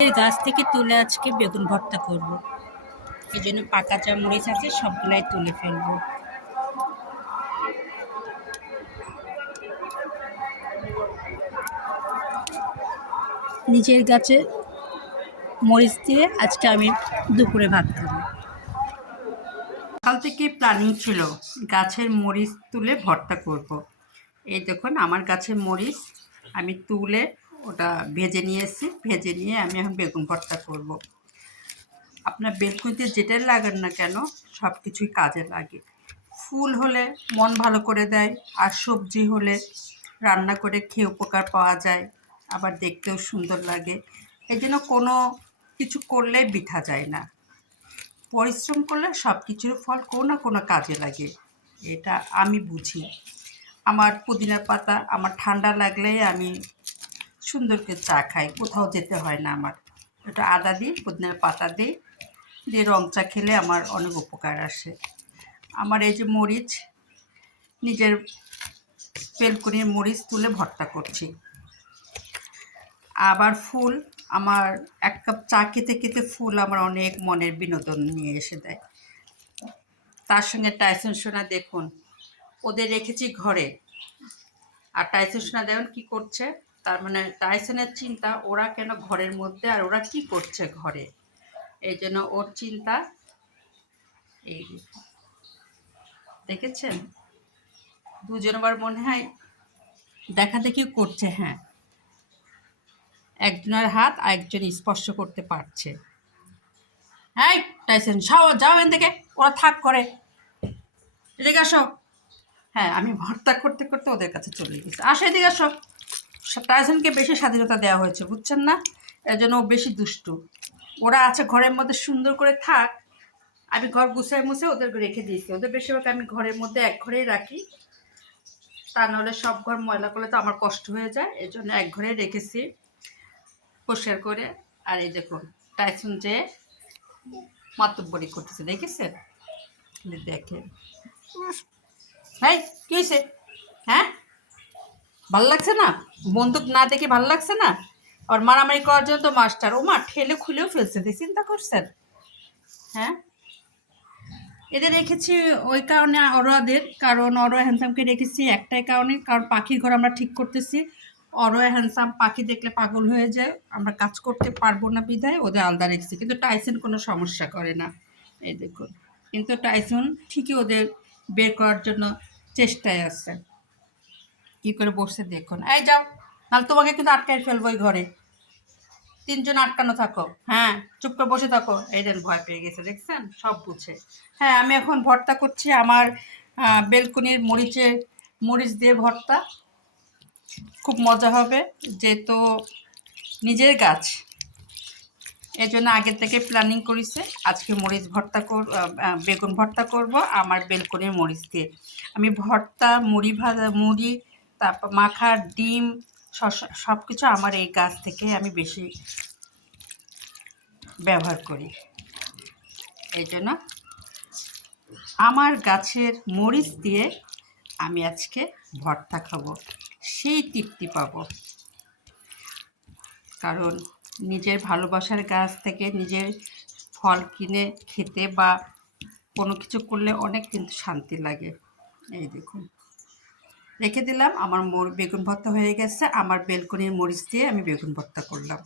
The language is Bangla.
এর গাছ থেকে তুলে আজকে বেগুন ভর্তা করব। এই জন্য পাকা যা মরিচ আছে সবগুলাই তুলে ফেলবো। নিজের গাছে মরিচ দিয়ে আজকে আমি দুপুরে ভাত খাবো। সকাল থেকে প্ল্যানিং ছিল গাছের মরিচ তুলে ভর্তা করব। এই দেখুন আমার গাছের মরিচ আমি তুলে ওটা ভেজে নিয়েছি, ভেজে নিয়ে আমি এখন বেগুন ভর্তা করব। আপনার বেলকুনিতে যেটাই লাগান না কেন সব কিছুই কাজে লাগে। ফুল হলে মন ভালো করে দেয়, আর সবজি হলে রান্না করে খেয়ে উপকার পাওয়া যায়, আবার দেখতেও সুন্দর লাগে। এই জন্য কোনো কিছু করলে বৃথা যায় না, পরিশ্রম করলে সব কিছুর ফল কোনো না কোনো কাজে লাগে, এটা আমি বুঝি। আমার পুদিনার পাতা আমার ঠান্ডা লাগলে আমি সুন্দর করে চা খাই, কোথাও যেতে হয় না আমার। এটা আদা দিই, পুদিনার পাতা দিই, দিয়ে রং চা খেলে আমার অনেক উপকার আসে। আমার এই যে মরিচ, নিজের বেলকুনির মরিচ তুলে ভর্তা করছি। আবার ফুল, আমার এক কাপ চা খেতে খেতে ফুল আমার অনেক মনের বিনোদন নিয়ে এসে দেয়। তার সঙ্গে টাইসন সোনা দেখুন, ওদের রেখেছি ঘরে, আর টাইসন সোনা দেখুন কী করছে। তার মানে টাইসনের চিন্তা ওরা কেন ঘরের মধ্যে, আর ওরা কি করছে ঘরে, এই জন্য ওর চিন্তা। এই দেখেছেন, দুজন আবার মনে হয় দেখা দেখি করছে। হ্যাঁ, একজনের হাত আরেকজন স্পর্শ করতে পারছে। হ্যাঁ টাইসন, যাও এখান থেকে, ওরা থাক করে, এদিকে আসো। হ্যাঁ, আমি ভর্তা করতে করতে ওদের কাছে চলে গেছি, আসো এদিকে আসো। টাইসনকে বেশি স্বাধীনতা দেওয়া হয়েছে, বুঝছেন না, এর জন্য ও বেশি দুষ্টু। ওরা আছে ঘরের মধ্যে সুন্দর করে থাক, আমি ঘর গুছাই মুছে ওদের রেখে দিয়েছি। ওদের বেশিরভাগ আমি ঘরের মধ্যে এক ঘরেই রাখি, তা নাহলে সব ঘর ময়লা করলে তো আমার কষ্ট হয়ে যায়, এই জন্য এক ঘরেই রেখেছি পরিষ্কার করে। আর এই দেখুন টাইসন যে মাতব্বরি করতেছে, দেখেছেন, দেখেন। ভাই কী হয়েছে? হ্যাঁ, ভাল লাগছে না, বন্দুক না দেখে ভাল লাগছে না? আর মারামারি করার জন্য তো মাস্টার, ও মা ঠেলে খুলেও ফেলছে, চিন্তা করছেন? হ্যাঁ, এদের রেখেছি ওই কারণে অরোয়াদের, কারণ অরোয়া হ্যান্ডসামকে রেখেছি একটাই কারণে, কারণ পাখির ঘর আমরা ঠিক করতেছি। অরোয়া হ্যান্ডসাম পাখি দেখলে পাগল হয়ে যায়, আমরা কাজ করতে পারবো না বিধায় ওদের আলাদা রেখেছি। কিন্তু টাইসন কোনো সমস্যা করে না, এই দেখুন। কিন্তু টাইসন ঠিকই ওদের বের করার জন্য চেষ্টায় আছে। কী করে বসে দেখুন, এই যাও, নাহলে তোমাকে কিন্তু আটকায় ফেলবো ওই ঘরে। তিনজন আটকানো থাকো, হ্যাঁ চুপ করে বসে থাকো। এই দেন ভয় পেয়ে গেছে, দেখছেন, সব বুঝে। হ্যাঁ, আমি এখন ভর্তা করছি আমার বেলকুনির মরিচ দিয়ে ভর্তা, খুব মজা হবে, যেহেতু নিজের গাছ, এই জন্য আগের থেকে প্ল্যানিং করেছে আজকে মরিচ ভর্তা বেগুন ভর্তা করব আমার বেলকুনির মরিচ দিয়ে। আমি ভর্তা, মুড়ি ভাজা, মুড়ি, তারপর মাখা, ডিম, শসা সব কিছু আমার এই গাছ থেকে আমি বেশি ব্যবহার করি। এই জন্য আমার গাছের মরিচ দিয়ে আমি আজকে ভর্তা খাবো, সেই তৃপ্তি পাবো। কারণ নিজের ভালোবাসার গাছ থেকে নিজের ফল কিনে খেতে বা কোনো কিছু করলে অনেক কিন্তু শান্তি লাগে। এই দেখুন, রেখে দিলাম, আমার বেগুন ভর্তা হয়ে গেছে। আমার বেলকুনির মরিচ দিয়ে আমি বেগুন ভর্তা করলাম।